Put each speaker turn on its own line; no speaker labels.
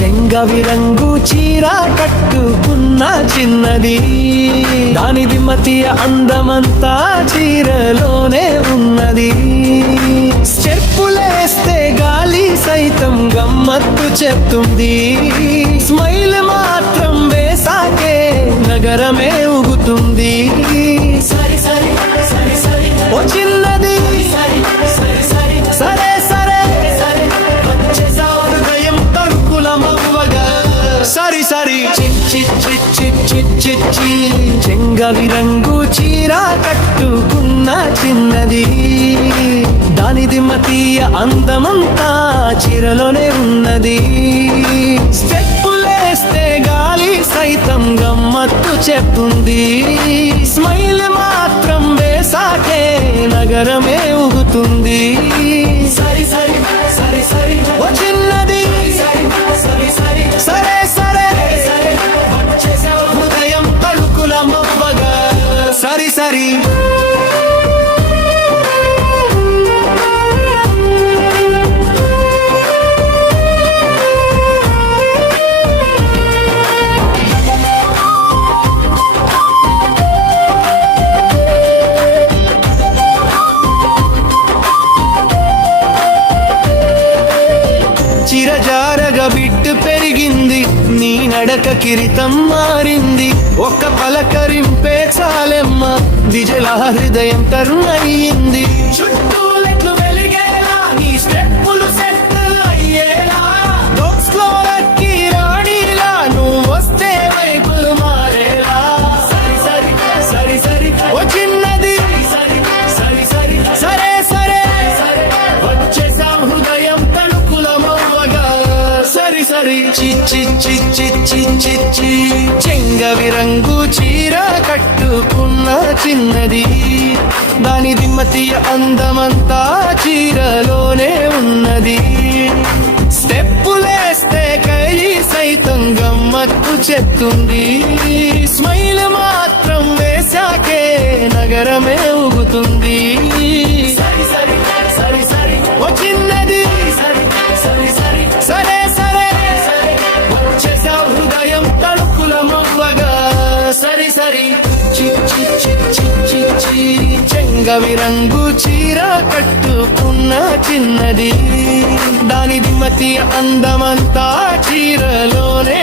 చెంగవి రంగు చీర కట్టుకున్న చిన్నది. దానిది దిమతి అందమంతా చీరలోనే ఉన్నది. చెప్పులేస్తే గాలి సైతం గమ్మత్తు చెప్తుంది. స్మైల్ మాత్రం వేసాకే నగరమే ఉగుతుంది
సరి
చి చెంగవి రంగు చీర కట్టుకున్న చిన్నది. దాని మతీయ అందమంతా చీరలోనే ఉన్నది. స్టెప్పులేస్తే గాలి సైతం గమ్మత్తు చెప్తుంది స్మైల్ మాత్రం వేసాకే నగరమే ఊగుతుంది.
సరి సరి
చిరజారగ బిట్టు పెరిగింది నీ నడక కిరీతం మారింది. ఒక్క పలకరింపే చాలెమ్మ. దిజల హృదయం తరుణయ్యింది. చుట్టూ
సరి
చిచ్చి చిచ్చి చిచ్చి చి చెంగవి రంగు చీర కట్టుకున్న చిన్నది. దాని దిమ్మతీయ అందమంతా చీరలోనే ఉన్నది. స్టెప్పులేస్తే కై సైతం గమ్మత్తు చెప్తుంది స్మైల్ మాత్రం వేశాకే నగరమే ఊగుతుంది. చెంగవి రంగు చీర కట్టుకున్న చిన్నది. దాని దిమతి అందమంతా చీరలోనే